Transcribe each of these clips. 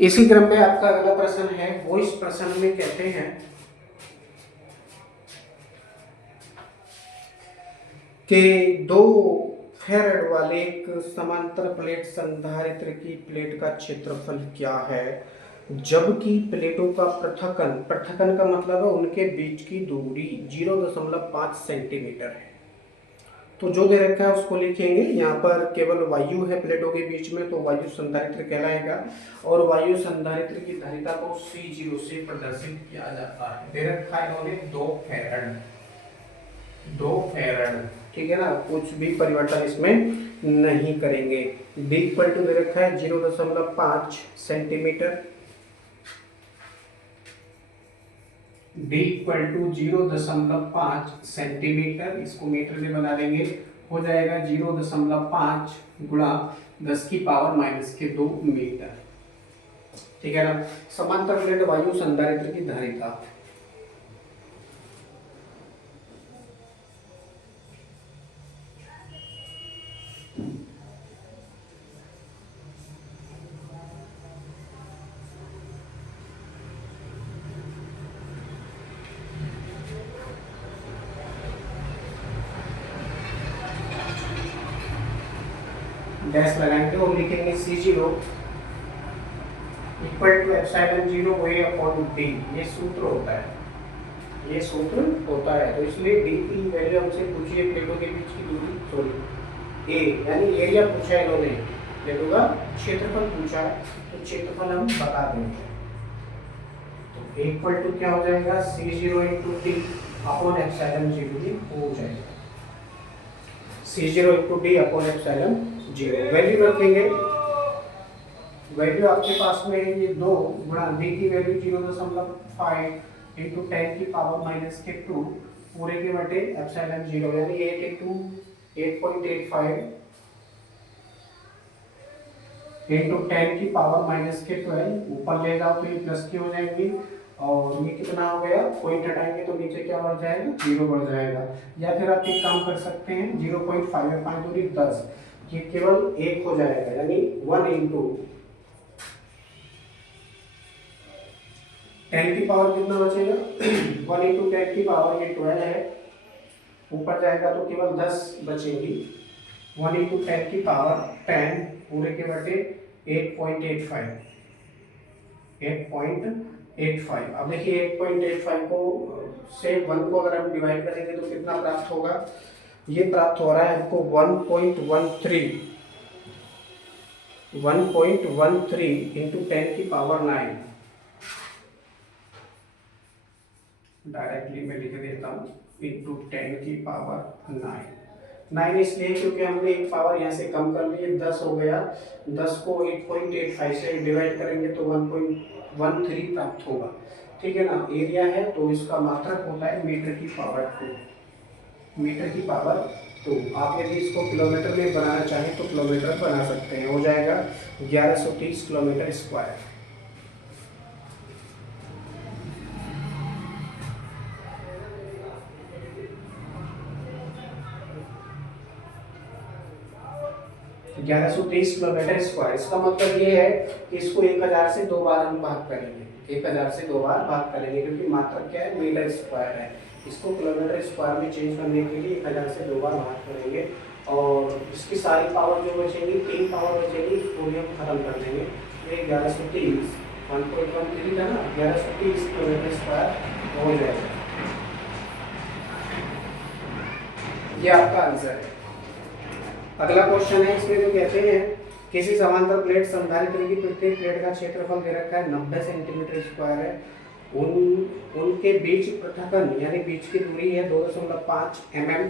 इसी क्रम में आपका अगला प्रश्न है, वो इस प्रश्न में कहते हैं कि 2 फेराड वाले एक समांतर प्लेट संधारित्र की प्लेट का क्षेत्रफल क्या है, जबकि प्लेटों का पृथक्कन का मतलब है उनके बीच की दूरी 0.5 सेंटीमीटर है। तो जो दे रखा है उसको लिखेंगे। यहाँ पर केवल वायु है प्लेटों के बीच में, तो वायु संधारित्र कहलाएगा और वायु संधारित्र की धारिता को C0 से प्रदर्शित किया जाता है। दे रखा है इन्होंने 2 फेराड, ठीक है ना, कुछ भी परिवर्तन इसमें नहीं करेंगे। D इक्वल टू दे रखा है 0.5 centimetre, D equal to 0.5 centimetre, इसको मीटर में बना देंगे, हो जाएगा 0.5 गुणा 10 की पावर -2 मीटर, ठीक है ना। समांतर प्लेट वायु संधारित्र की धारिता डैश लगाएंगे और लिखेंगे C0 equal to epsilon 0 A upon D। ये सूत्र होता है, ये सूत्र होता है। तो इसलिए D की वैल्यू हमसे पूछी है, प्लेटों के बीच की दूरी, सॉरी A यानी एरिया पूछा है इन्होंने, प्लेटों का क्षेत्रफल पूछा है, तो क्षेत्रफल हम बता देंगे। तो इक्वल टू क्या हो जाएगा, C0 into D upon epsilon 0 भी हो जाएगा, C0 into D upon epsilon 0। Value रखेंगे, वैल्यू आपके पास में है ये 2 गुणा D की वैल्यू 0.5 इंटू 10 की पावर -2 पूरे के बटे एप्सिलॉन 0 यानी 8 इंटू 8.85 इंटू 10 की पावर -12, ऊपर ले जाओ तो ये प्लस की हो जाएंगी और ये कितना हो गया, पॉइंट हटाएंगे तो नीचे क्या बढ़ जाएगा, 0 बढ़ जाएगा। या फिर आप एक काम कर सकते हैं, 0.5 में 5 दूनी 10, ये केवल 1 हो जाएगा यानी 1 इंटू 10 की पावर कितना बचेगा 1 इंटू 10 की पावर ये 12 है, ऊपर जाएगा तो केवल 10 बचेगी। 1 इंटू 10 की पावर 10 पूरे के बटे 8.85 8.85। अब देखिए 8.85 को से 1 को अगर हम डिवाइड करेंगे तो कितना प्राप्त होगा, ये प्राप्त हो रहा है हमको 1.13 इंटू 10 की पावर 9। डायरेक्टली मैं लिख देता हूँ इंटू 10 की पावर 9 इसलिए क्योंकि हमने एक पावर यहाँ से कम कर ली, 10 हो गया, 10 को 8.85 से डिवाइड करेंगे तो 1.13 प्राप्त होगा, ठीक है ना। एरिया है तो इसका मात्रक होता है मीटर की पावर 2, मीटर की पावर 2। आप यदि इसको किलोमीटर में बनाना चाहें तो किलोमीटर बना सकते हैं, हो जाएगा 1130 किलोमीटर स्क्वायर। ग्यारह सौ तेईस किलोमीटर स्क्वायर। इसका मतलब ये है कि इसको 1000 से 2 बार हम भाग करेंगे, 1000 से 2 बार भाग करेंगे क्योंकि मात्रक क्या है, मीटर स्क्वायर है। इसको किलोमीटर स्क्वायर में चेंज करने के लिए 1000 से 2 बार भाग करेंगे और इसकी सारी पावर जो बचेगी, 3 पावर बचेगी, उसको भी हम खत्म कर देंगे। ये 1130 1.13 था ना, 1130 किलोमीटर स्क्वायर हो जाएगा। ये आपका आंसर है। अगला क्वेश्चन है, इसमें जो कहते हैं किसी समांतर प्लेट संधारित्र की प्रत्येक प्लेट का क्षेत्रफल दे रखा है 90 सेंटीमीटर स्क्वायर है, उनके बीच पृथक्कन यानी बीच की दूरी है 2.5 mm,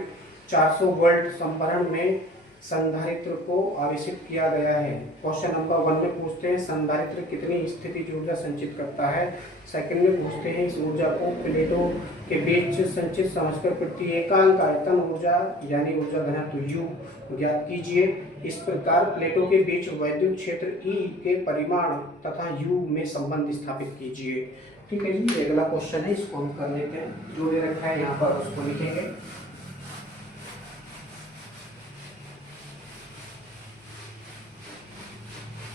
400 वोल्ट संभरण में संधारित्र को आवेशित किया गया है। क्वेश्चन नंबर 1 में पूछते हैं संधारित्र कितनी स्थितिज ऊर्जा संचित करता है। सेकंड में पूछते हैं इस ऊर्जा को प्लेटों के बीच संचित समझकर प्रति एकांक आयतन ऊर्जा यानी ऊर्जा घनत्व U ज्ञात कीजिए। इस प्रकार प्लेटों के बीच वैद्युत क्षेत्र E के परिमाण तथा U में संबंध स्थापित कीजिए। ठीक है जी, अगला क्वेश्चन है, इसको हम कर लेते हैं। जो दे रखा है यहाँ पर उसको लिखेंगे।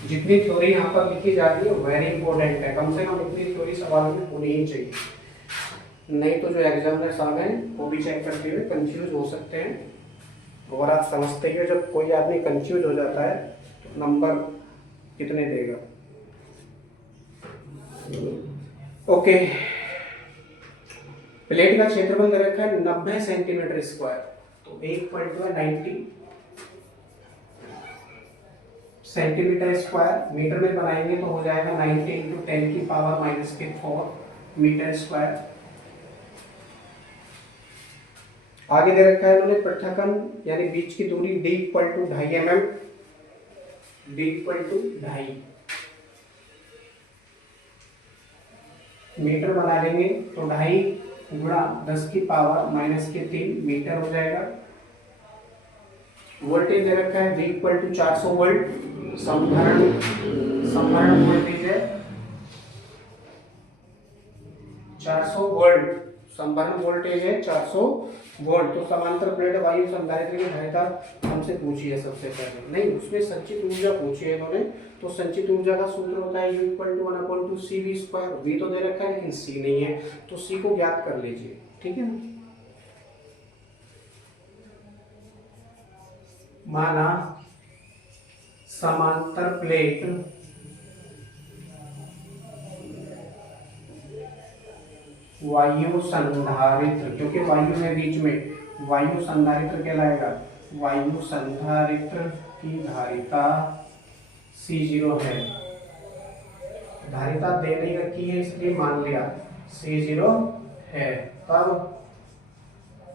जितनी थ्योरी यहाँ पर लिखी जा रही है वेरी इंपॉर्टेंट है, कम से कम इतनी थ्योरी सवाल में होनी ही चाहिए, नहीं तो जो एग्जामिनर्स आ गए वो भी चेक करते हुए कंफ्यूज हो सकते हैं। और आप समझते ही हो जब कोई आदमी कंफ्यूज हो जाता है तो नंबर कितने देगा। ओके, प्लेट का क्षेत्रफल दे रखा है 90 सेंटीमीटर स्क्वायर, तो 1.90 सेंटीमीटर स्क्वायर, मीटर में बनाएंगे तो हो जाएगा 90 इंटू 10 की पावर माइनस के 4 मीटर स्क्वायर। आगे दे रखा है इन्होंने पृथक्करण यानी बीच की दूरी d equal to 2.5 mm, d equal to 2.5 metre बना लेंगे तो 2.5 गुणा 10 की पावर माइनस के 3 मीटर हो जाएगा। वोल्टेज दे रखा है v इक्वल टू 400 वोल्ट, संभरण वोल्टेज है 400 वोल्ट, संभरण वोल्टेज है 400 वोल्ट। तो समांतर प्लेट वायु संधारित्र की धारिता हमसे पूछी है सबसे पहले, नहीं उसमें संचित ऊर्जा पूछी है इन्होंने, तो संचित ऊर्जा का सूत्र होता है U equal to 1/2CV²। V तो दे रखा है लेकिन C नहीं है, तो C को ज्ञात कर लीजिए, ठीक है ना। माना समांतर प्लेट वायु संधारित्र, क्योंकि वायु है बीच में, वायु संधारित्र कहलाएगा, वायु संधारित्र की धारिता C0 है, धारिता दे नहीं रखी है इसलिए मान लिया C0 है। तब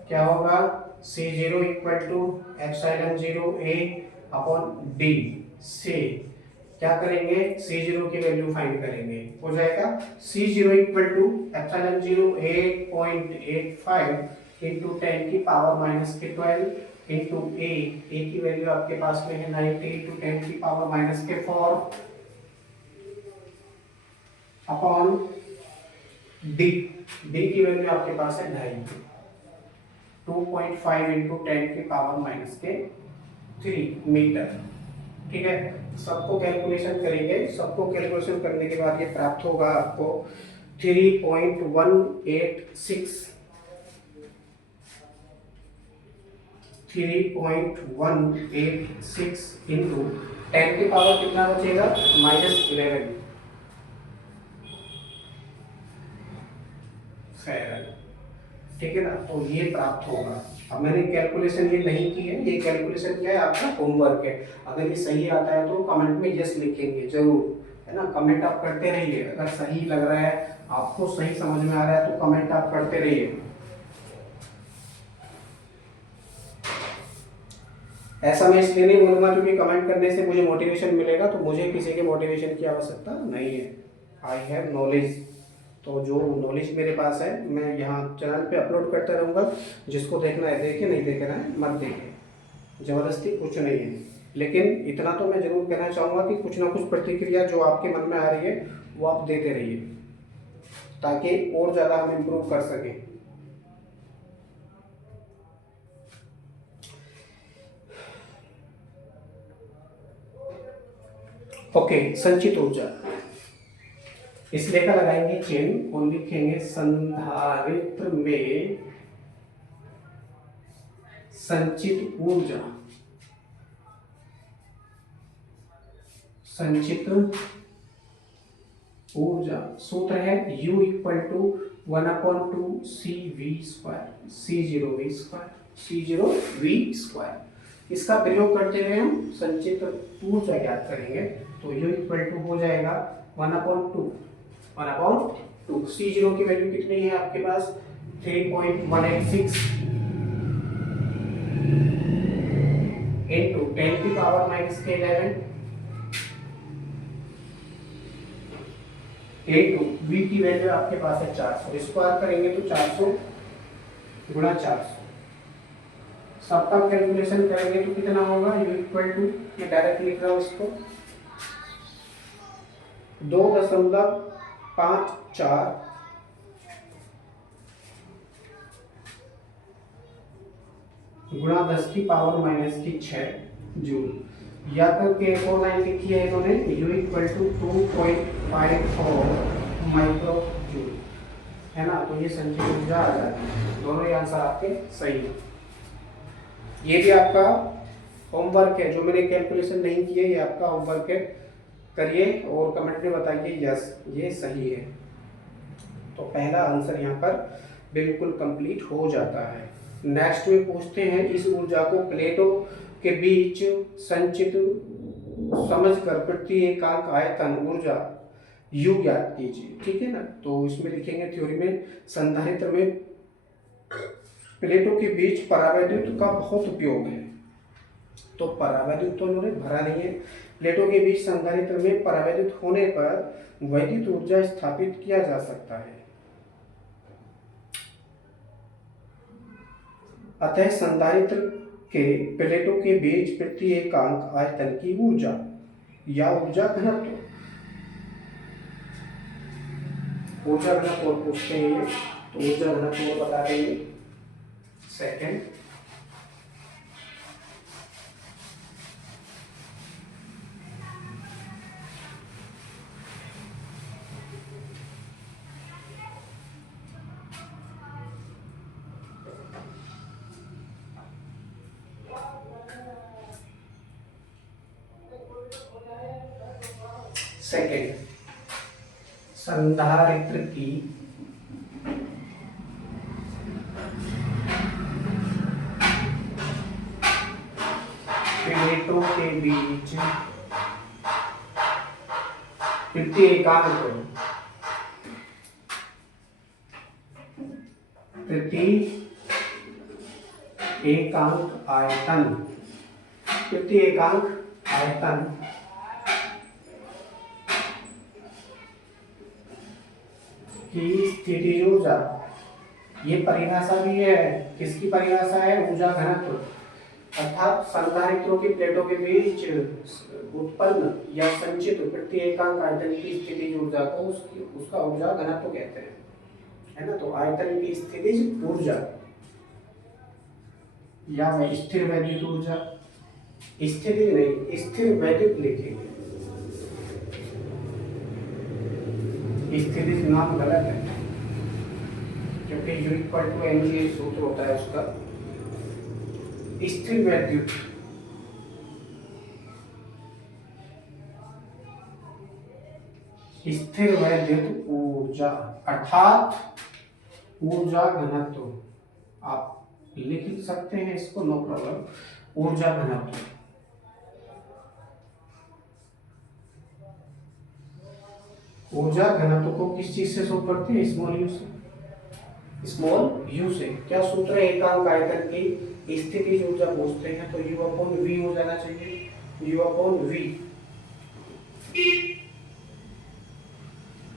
क्या होगा, C0 equal to epsilon 0 A upon D से क्या करेंगे, C0 की वैल्यू फाइंड करेंगे, हो जाएगा C0 equal to epsilon 0 8.85 into 10 की पावर माइनस के 12 इंटू A की वैल्यू आपके पास में है 90 इंटू 10 की पावर माइनस के 4 अपॉन D की वैल्यू आपके पास है 2.5 इंटू 10 की पावर माइनस के 3 मीटर, ठीक है। सबको कैलकुलेशन करेंगे, सबको कैलकुलेशन करने के बाद ये प्राप्त होगा आपको 3.186 इंटू 10 की पावर कितना बचेगा -11 फेरेड, ठीक है ना। तो ये प्राप्त होगा। अब मैंने कैलकुलेशन ये नहीं की है, ये कैलकुलेशन क्या है आपका होमवर्क है, अगर ये सही आता है तो कमेंट में यस लिखेंगे जरूर, है ना। कमेंट आप करते रहिए, अगर सही लग रहा है आपको, सही समझ में आ रहा है तो कमेंट आप करते रहिए। ऐसा मैं इसलिए नहीं बोलूंगा क्योंकि कमेंट करने से मुझे मोटिवेशन मिलेगा, तो मुझे किसी के मोटिवेशन की आवश्यकता नहीं है। आई हैव नॉलेज, तो जो नॉलेज मेरे पास है मैं यहाँ चैनल पे अपलोड करता रहूँगा, जिसको देखना है देखे, नहीं देखना है मत देखे, ज़बरदस्ती कुछ नहीं है। लेकिन इतना तो मैं ज़रूर कहना चाहूँगा कि कुछ ना कुछ प्रतिक्रिया जो आपके मन में आ रही है वो आप देते रहिए, ताकि और ज़्यादा हम इम्प्रूव कर सकें। ओके, संचित ऊर्जा, इसलिए का लगाएंगे चेन और लिखेंगे संधारित्र में संचित ऊर्जा, संचित ऊर्जा सूत्र है U equal to 1/2CV², C0V²। इसका प्रयोग करते हुए हम संचित ऊर्जा ज्ञात करेंगे, तो U इक्वल टू हो जाएगा 1/2 C0 की वैल्यू कितनी है आपके पास 3.186 इंटू 10 की पावर माइनस के 11 इंटू V की वैल्यू आपके पास है 400, स्क्वायर करेंगे तो 400 गुणा 400, सबका कैलकुलेशन करेंगे तो कितना होगा U इक्वल टू, मैं डायरेक्ट लिख रहा हूँ इसको 2.54 गुणा 10 की पावर माइनस की 6 जूल। या तो K49 लिखी है इन्होंने U equal to 2.54 micro joule, है ना। तो ये संचित ऊर्जा आ जाती है। दोनों ही आंसर आपके सही है। ये भी आपका होमवर्क है, जो मैंने कैलकुलेशन नहीं किए ये आपका होमवर्क है, करिए और कमेंट में बताइए यस ये सही है। तो पहला आंसर यहाँ पर बिल्कुल कंप्लीट हो जाता है। नेक्स्ट में पूछते हैं, इस ऊर्जा को प्लेटों के बीच संचित समझकर प्रति एकांक आयतन ऊर्जा U ज्ञात कीजिए। ठीक है ना। तो इसमें लिखेंगे थ्योरी में, संधारित्र में प्लेटों के बीच परावैद्युत का बहुत उपयोग है। तो परावैद्युत तो उन्होंने भरा नहीं है। प्लेटों के बीच संधारित्र में परावैद्युत होने पर वैद्युत ऊर्जा स्थापित किया जा सकता है। अतः संधारित्र के प्लेटों के बीच प्रति एकांक आयतन की ऊर्जा या ऊर्जा घनत्व, ऊर्जा घनत्व पूछते हैं ये, तो ऊर्जा घनत्व बता देंगे। सेकंड, संधारित्र की प्लेटों के बीच प्रति एकांक आयतन, प्रति एकांक आयतन की स्थितिज ऊर्जा, ये परिभाषा भी है। किसकी परिभाषा है? ऊर्जा घनत्व। अर्थात संधारित्रों की प्लेटों के बीच उत्पन्न या संचित प्रति एकांक आयतन की स्थितिज ऊर्जा को उसका ऊर्जा घनत्व कहते हैं, है ना। तो आयतन की स्थितिज ऊर्जा या स्थिर वैद्युत ऊर्जा, स्थितिज नहीं स्थिर वैद्युत लिखेंगे, स्थितिज नाम गलत है क्योंकि U इक्वल टू mg सूत्र होता है उसका। स्थिर वैद्युत, स्थिर वैद्युत ऊर्जा अर्थात ऊर्जा घनत्व, आप लिख सकते हैं इसको, नो प्रॉब्लम। ऊर्जा घनत्व, ऊर्जा घनत्व को किस चीज से शो करते हैं? स्मॉल यू से, स्मॉल यू से। क्या सूत्र है? एकांक आयतन की स्थितिज ऊर्जा पूछते हैं तो U अपॉन V हो जाना चाहिए, U upon V,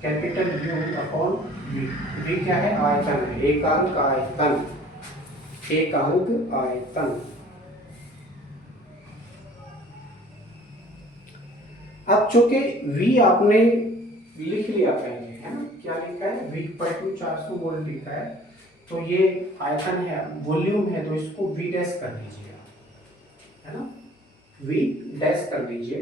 capital U upon V। V क्या है? आयतन है, एकांक आयतन, एकांक आयतन। अब चूंकि V आपने लिख लिया पहले, है ना, क्या लिखा है? V इक्वल टू 400 वोल्ट लिखा है, तो ये आयतन है, वॉल्यूम है, तो इसको V डैश कर दीजिए, है ना, V डैश कर दीजिए।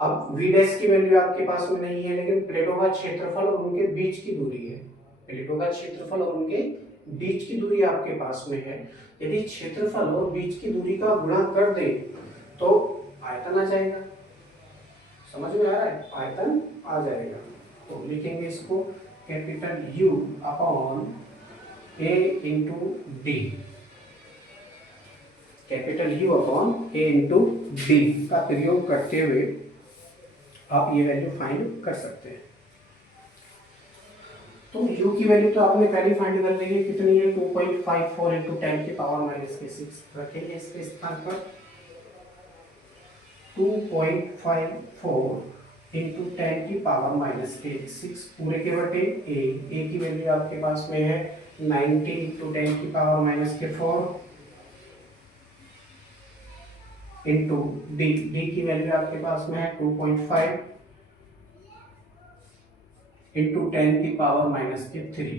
अब V डैश की वैल्यू आपके पास में नहीं है, लेकिन प्लेटों का क्षेत्रफल और उनके बीच की दूरी है, प्लेटों का क्षेत्रफल और उनके बीच की दूरी आपके पास में है। यदि क्षेत्रफल और बीच की दूरी का गुणा कर दे तो आयतन आ जाएगा। समझ में आ रहा है? आयतन आ जाएगा। तो लिखेंगे इसको capital U upon A into D, capital U upon A into D का प्रयोग करते हुए आप ये वैल्यू फाइंड कर सकते हैं। तो U की वैल्यू तो आपने पहले फाइंड कर ली है, कितनी है? 2.54 इंटू 10 की पावर माइनस के 6 रखेंगे इसके स्थान पर। 2.54 इंटू 10 की पावर माइनस के 6 पूरे के बटे A की वैल्यू आपके पास में है 90 इंटू 10 की पावर माइनस के 4 इंटू डी की वैल्यू आपके पास में है 2.5 इंटू 10 की पावर माइनस के 3।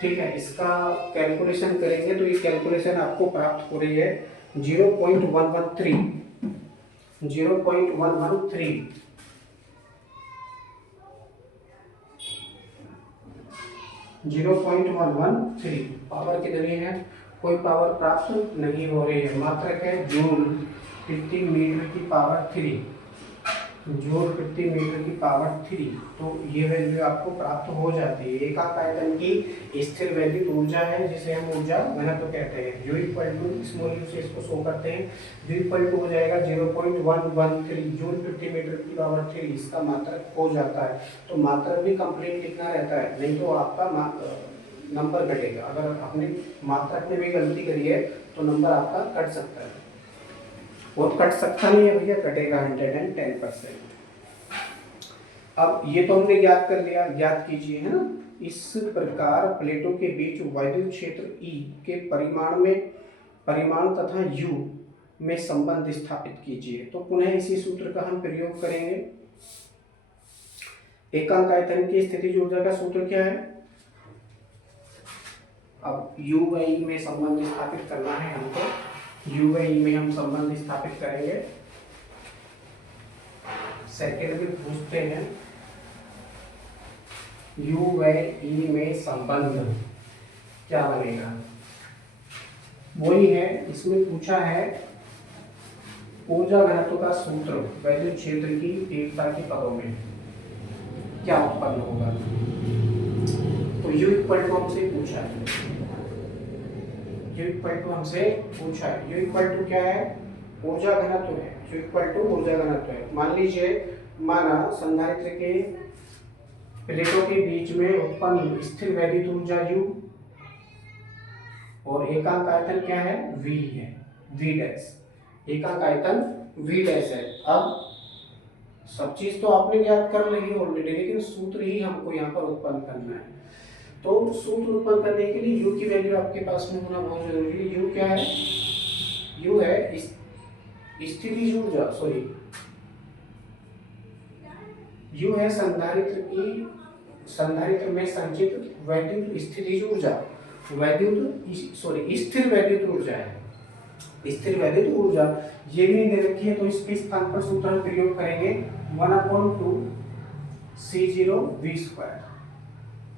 ठीक है, इसका कैलकुलेशन करेंगे तो ये कैलकुलेशन आपको प्राप्त हो रही है 0.113 0.113, 0.113 पावर कितनी है? कोई पावर प्राप्त नहीं हो रही है। मात्रक है जूल प्रति मीटर की पावर 3, जूल प्रति मीटर की पावर 3। तो ये वैल्यू आपको प्राप्त हो जाती है। एकांक आयतन की स्थिर वैल्यू ऊर्जा है, जिसे हम ऊर्जा घनत्व कहते हैं। U इक्वल टू, इस मूल्य से इसको शो करते हैं। U इक्वल टू हो जाएगा 0.113 जूल प्रति मीटर की पावर 3, इसका मात्रक हो जाता है। तो मात्रक भी कंप्लीट लिखना रहता है, नहीं तो आपका नंबर कटेगा। अगर आपने मात्रक में भी गलती करी है तो नंबर आपका कट सकता है, और कट सकता नहीं है भैया, कटेगा 110%। अब ये तो हमने ज्ञात कर लिया, ज्ञात कीजिए, है ना। इस प्रकार प्लेटों के बीच वैद्युत क्षेत्र E के परिमाण तथा U में संबंध स्थापित कीजिए। तो पुनः इसी सूत्र का हम प्रयोग करेंगे। एकांक आयतन की स्थितिज ऊर्जा का सूत्र क्या है? अब U व E में संबंध स्थापित करना है हमको। U व E में हम संबंध स्थापित करेंगे। सेकेंड में पूछते हैं U व E में संबंध क्या बनेगा? वही है, इसमें पूछा है ऊर्जा घनत्व का सूत्र वैद्युत क्षेत्र की तीव्रता के पदों में क्या उत्पन्न होगा। तो U इक्वल टू हमसे पूछा है, U इक्वल टू हमसे पूछा है। U इक्वल टू क्या है? ऊर्जा घनत्व है। U इक्वल टू ऊर्जा घनत्व है। मान लीजिए, माना संधारित्र के प्लेटों के बीच में उत्पन्न स्थिर वैद्युत ऊर्जा U, और एकांक आयतन क्या है? V है, V डैश। एकांक आयतन V डैश है। अब सब चीज तो आपने ज्ञात कर ली है ऑलरेडी, लेकिन सूत्र ही हमको यहाँ पर उत्पन्न करना है। तो सूत्र उत्पन्न करने के लिए U की वैल्यू आपके पास में होना बहुत जरूरी है। U क्या है? U है स्थितिज ऊर्जा, सॉरी, U है संधारित्र में संचित वैद्युत स्थितिज ऊर्जा, स्थिर वैद्युत ऊर्जा है, स्थिर वैद्युत ऊर्जा। ये भी दे रखी है, तो इसके स्थान पर सूत्र हम प्रयोग करेंगे 1/2 C0 V square,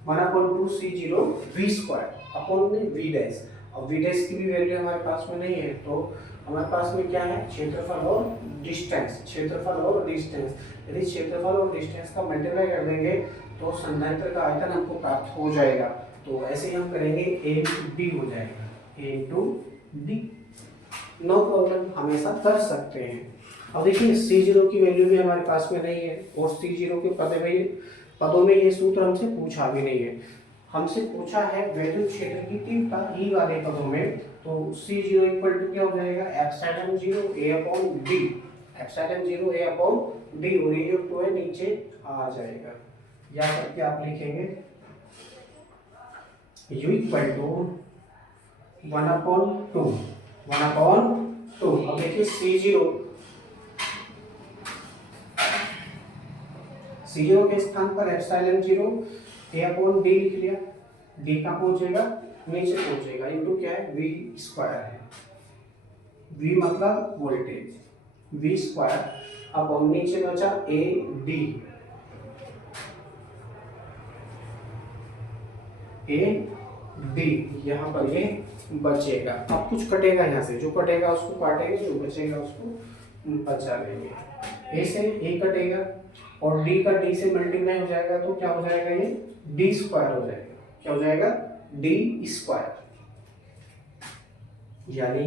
1/2 C0 V square upon में V डैश। अब V डैश की भी वैल्यू हमारे पास में नहीं है, तो हमारे पास में क्या है? क्षेत्रफल और डिस्टेंस। क्षेत्रफल और डिस्टेंस, यदि क्षेत्रफल और डिस्टेंस का मल्टीप्लाई कर देंगे तो संधारित्र का आयतन हमको प्राप्त हो जाएगा। तो ऐसे ही हम करेंगे, A into D हो जाएगा, A into D। No problem, हमेशा कर सकते हैं। अब देखिए C0 की वैल्यू भी हमारे पास में नहीं है, और C0 के पदों में ये सूत्र हमसे पूछा भी नहीं है। हमसे पूछा है वैद्युत क्षेत्र की तीव्रता E वाले पदों में। तो C0 इक्वल टू क्या हो जाएगा? Epsilon 0 A upon D, epsilon 0 A upon D, और ये जो 2 है नीचे आ जाएगा। या करके आप लिखेंगे U इक्वल टू 1/2, 1/2। अब देखिए C0 के स्थान पर एप्सिलॉन 0 A अपॉन D लिख लिया। D का पहुंचेगा, नीचे पहुंचेगा, इनटू क्या है? V स्क्वायर है। V मतलब वोल्टेज, V स्क्वायर अपॉन नीचे बचा A D, A D, यहाँ पर ये बचेगा। अब कुछ कटेगा यहाँ से, जो कटेगा उसको काटेंगे, जो बचेगा उसको बचा लेंगे। A से A कटेगा और D का D से मल्टीप्लाई हो जाएगा, तो क्या हो जाएगा? ये D स्क्वायर हो जाएगा। क्या हो जाएगा? D square. यानी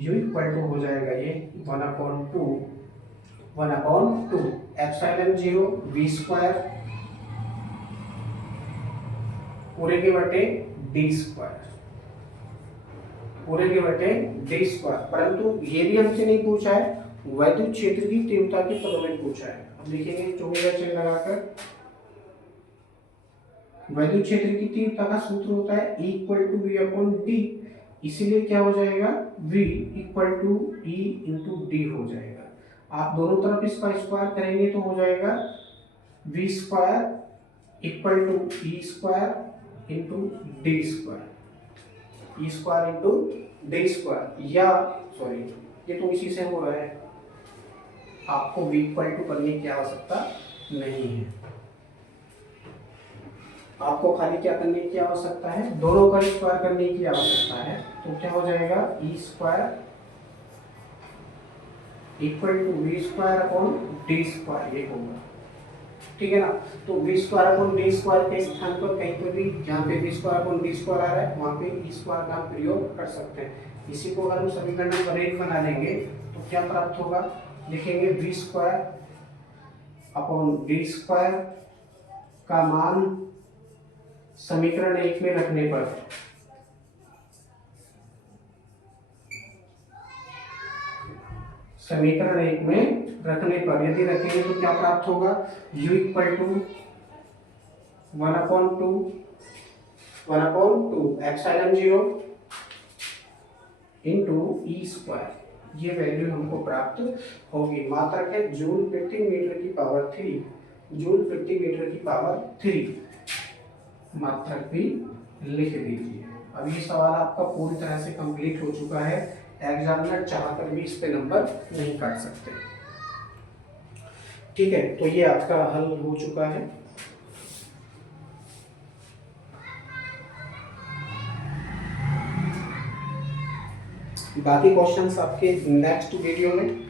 U इक्वल टू हो जाएगा ये 1/2 एप्सिलॉन 0 V स्क्वायर पूरे के बटे D स्क्वायर, पूरे के बटे D स्क्वायर। परंतु ये भी हमसे नहीं पूछा है, वैद्युत क्षेत्र की तीव्रता के पदों में पूछा है। अब लिखेंगे चौके का चिन्ह लगाकर। वैद्युत क्षेत्र की तीव्रता का सूत्र होता है E equal to V upon D, इसीलिए क्या हो जाएगा? V equal to E into D हो जाएगा। आप दोनों तरफ इसका स्क्वायर करेंगे तो हो जाएगा V square equal to E square into D square, E square into D square. या सॉरी, ये तो इसी से हो रहा है, आपको v इक्वल टू करने की आवश्यकता नहीं है। आपको खाली क्या करने की आवश्यकता है, दोनों का स्क्वायर करने की आवश्यकता है। तो क्या हो जाएगा, E square equal to V square upon D square, ये होगा, ठीक है ना। तो V square upon D square के स्थान पर कहीं पर भी जहाँ पे V square upon D square आ रहा है वहाँ पे ई स्क्वायर का प्रयोग कर सकते हैं। इसी को अगर हम समीकरण नंबर 1 बना लेंगे तो क्या प्राप्त होगा, लिखेंगे V square upon D square का मान समीकरण 1 में रखने पर यदि रखेंगे तो क्या प्राप्त होगा, u equal to 1/2 epsilon 0 into E square, ये वैल्यू हमको प्राप्त होगी। मात्रक है जूल प्रति मीटर की पावर 3, जूल प्रति मीटर की पावर 3, मात्रक भी लिख दीजिए। अब ये सवाल आपका पूरी तरह से कंप्लीट हो चुका है, एग्जामिनर चाहकर भी इस पे नंबर नहीं काट सकते, ठीक है। तो ये आपका हल हो चुका है। बाकी क्वेश्चंस आपके नेक्स्ट वीडियो में